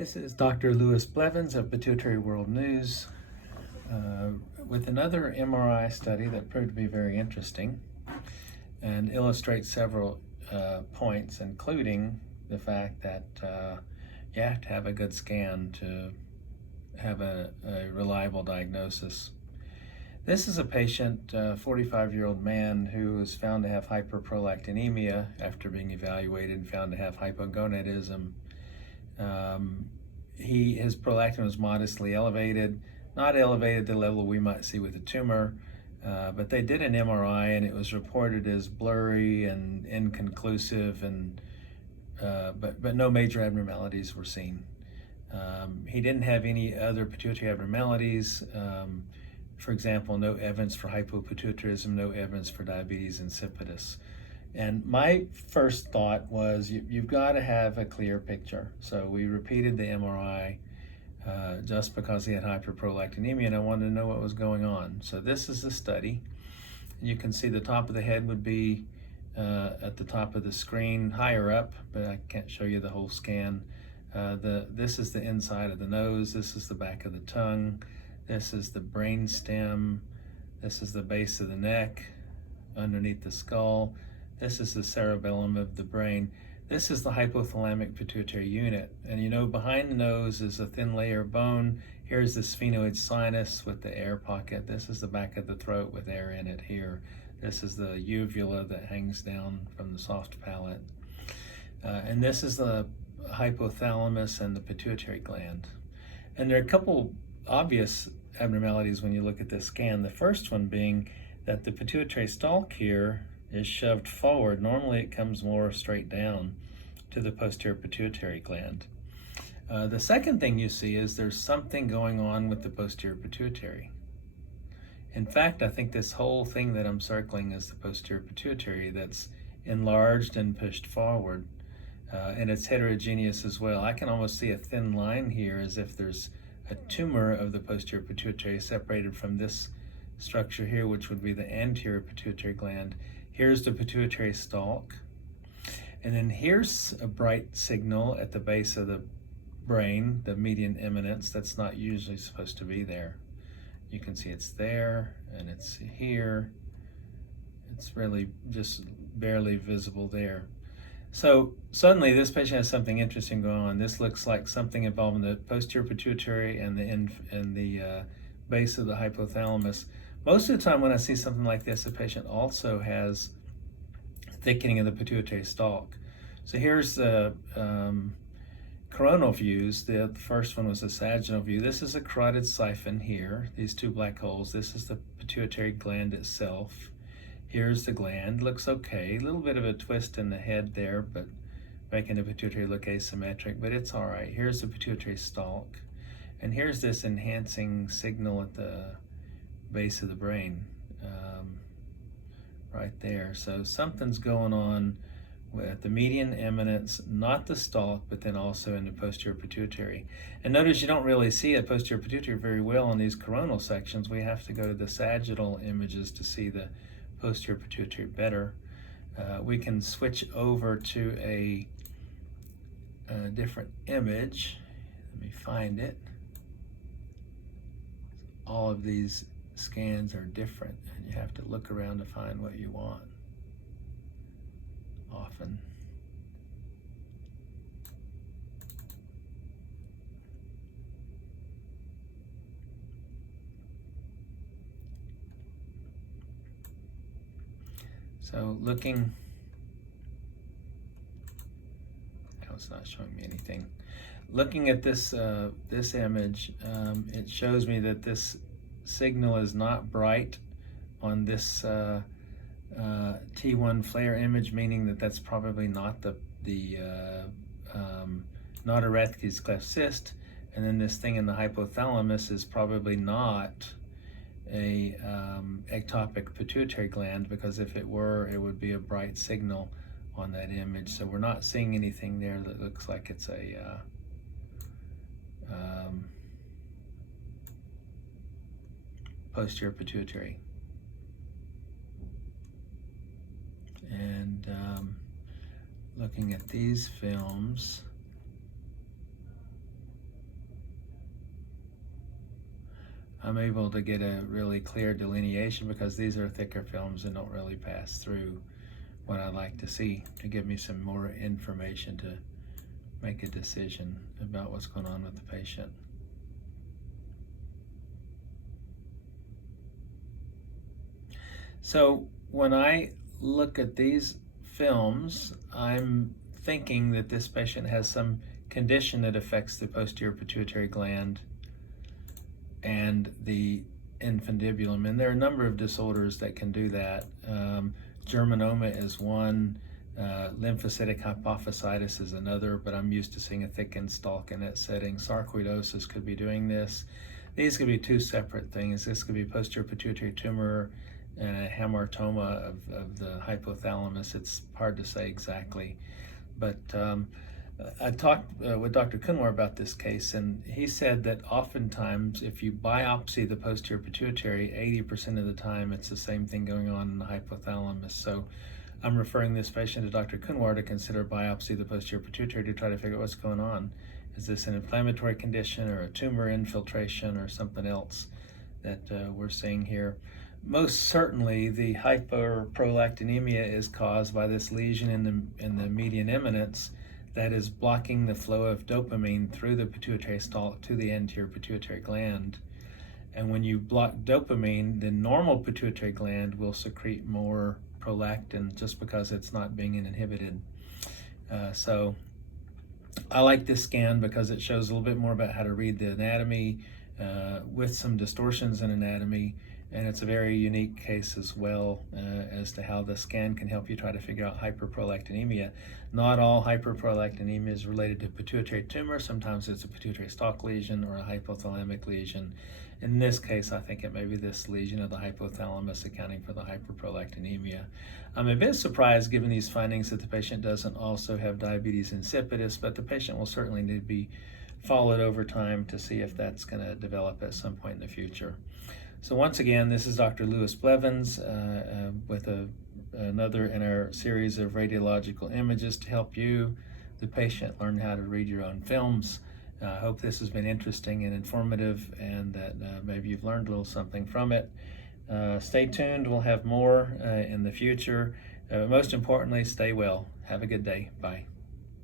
This is Dr. Louis Blevins of Pituitary World News with another MRI study that proved to be very interesting and illustrates several points, including the fact that you have to have a good scan to have a reliable diagnosis. This is a patient, 45-year-old man, who was found to have hyperprolactinemia after being evaluated and found to have hypogonadism. His prolactin was modestly elevated, not elevated to the level we might see with a tumor, but they did an MRI and it was reported as blurry and inconclusive, but no major abnormalities were seen. He didn't have any other pituitary abnormalities. For example, no evidence for hypopituitarism, no evidence for diabetes insipidus. And my first thought was you've got to have a clear picture. So we repeated the MRI just because he had hyperprolactinemia, and I wanted to know what was going on. So this is the study. You can see the top of the head would be at the top of the screen, higher up, but I can't show you the whole scan. This is the inside of the nose. This is the back of the tongue. This is the brain stem. This is the base of the neck, underneath the skull. This is the cerebellum of the brain. This is the hypothalamic pituitary unit. And you know, behind the nose is a thin layer of bone. Here's the sphenoid sinus with the air pocket. This is the back of the throat with air in it here. This is the uvula that hangs down from the soft palate. And this is the hypothalamus and the pituitary gland. And there are a couple obvious abnormalities when you look at this scan. The first one being that the pituitary stalk here is shoved forward. Normally it comes more straight down to the posterior pituitary gland. The second thing you see is there's something going on with the posterior pituitary. In fact, I think this whole thing that I'm circling is the posterior pituitary that's enlarged and pushed forward. And it's heterogeneous as well. I can almost see a thin line here as if there's a tumor of the posterior pituitary separated from this structure here, which would be the anterior pituitary gland. Here's the pituitary stalk. And then here's a bright signal at the base of the brain, the median eminence, that's not usually supposed to be there. You can see it's there and it's here. It's really just barely visible there. So suddenly this patient has something interesting going on. This looks like something involving the posterior pituitary and the base of the hypothalamus. Most of the time when I see something like this, the patient also has thickening of the pituitary stalk. So here's the coronal views. The first one was a sagittal view. This is a carotid siphon here, these two black holes. This is the pituitary gland itself. Here's the gland, looks okay. A little bit of a twist in the head there, but making the pituitary look asymmetric, but it's all right. Here's the pituitary stalk. And here's this enhancing signal at the base of the brain, right there. So something's going on with the median eminence, not the stalk, but then also in the posterior pituitary. And notice you don't really see a posterior pituitary very well in these coronal sections. We have to go to the sagittal images to see the posterior pituitary better. We can switch over to a different image. Let me find it. All of these scans are different and you have to look around to find what you want often. So looking, now it's not showing me anything. Looking at this this image, it shows me that this signal is not bright on this T1 flare image, meaning that that's probably not the not a Rathke's cleft cyst, and then this thing in the hypothalamus is probably not a ectopic pituitary gland, because if it were, it would be a bright signal on that image. So we're not seeing anything there that looks like it's a posterior pituitary. And looking at these films, I'm able to get a really clear delineation because these are thicker films and don't really pass through what I like to see, to give me some more information to make a decision about what's going on with the patient. So when I look at these films, I'm thinking that this patient has some condition that affects the posterior pituitary gland and the infundibulum. And there are a number of disorders that can do that. Germinoma is one, lymphocytic hypophysitis is another, but I'm used to seeing a thickened stalk in that setting. Sarcoidosis could be doing this. These could be two separate things. This could be posterior pituitary tumor and a hamartoma of the hypothalamus. It's hard to say exactly, but I talked with Dr. Kunwar about this case, and he said that oftentimes if you biopsy the posterior pituitary, 80% of the time it's the same thing going on in the hypothalamus. So I'm referring this patient to Dr. Kunwar to consider biopsy the posterior pituitary to try to figure out what's going on. Is this an inflammatory condition or a tumor infiltration or something else that we're seeing here? Most certainly the hyperprolactinemia is caused by this lesion in the median eminence that is blocking the flow of dopamine through the pituitary stalk to the anterior pituitary gland. And when you block dopamine, the normal pituitary gland will secrete more prolactin just because it's not being inhibited. So I like this scan because it shows a little bit more about how to read the anatomy with some distortions in anatomy. And it's a very unique case as well as to how the scan can help you try to figure out hyperprolactinemia. Not all hyperprolactinemia is related to pituitary tumor. Sometimes it's a pituitary stalk lesion or a hypothalamic lesion. In this case, I think it may be this lesion of the hypothalamus accounting for the hyperprolactinemia. I'm a bit surprised given these findings that the patient doesn't also have diabetes insipidus, but the patient will certainly need to be followed over time to see if that's going to develop at some point in the future. So once again, this is Dr. Lewis Blevins with another in our series of radiological images to help you, the patient, learn how to read your own films. I hope this has been interesting and informative, and that maybe you've learned a little something from it. Stay tuned. We'll have more in the future. Most importantly, stay well. Have a good day. Bye.